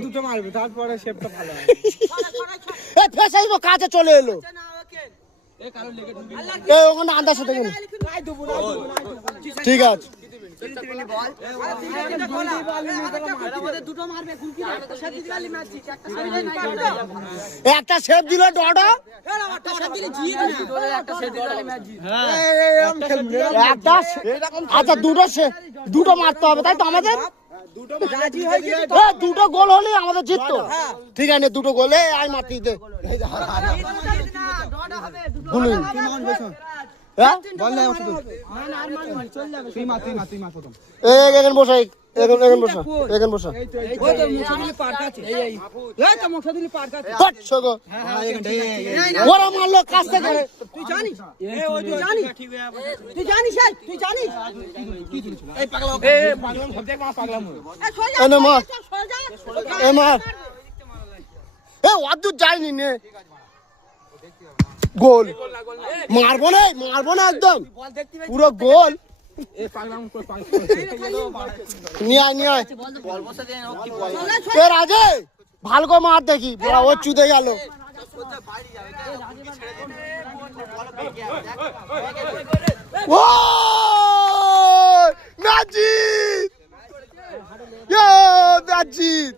দুটো মারবো তারপরে শেপটা ভালো হয়। কাছে চলে এলো ওখানে আন্দাজ সাথে ঠিক আছে একটা শেপ দিল ডডা আচ্ছা দুটো মারতে হবে তাই তো আমাদের দুটো গোল হলে আমাদের জিততো ঠিক আছে দুটো গোলে আই মারতে দিতে বসাই ওরা মারলো কাছ থেকে অদ্ভুত যায়নি নে গোল মারবো না একদম পুরো গোল রাজে ভালো করে মার দেখি ও চুদে গেল ও ম্যাজিক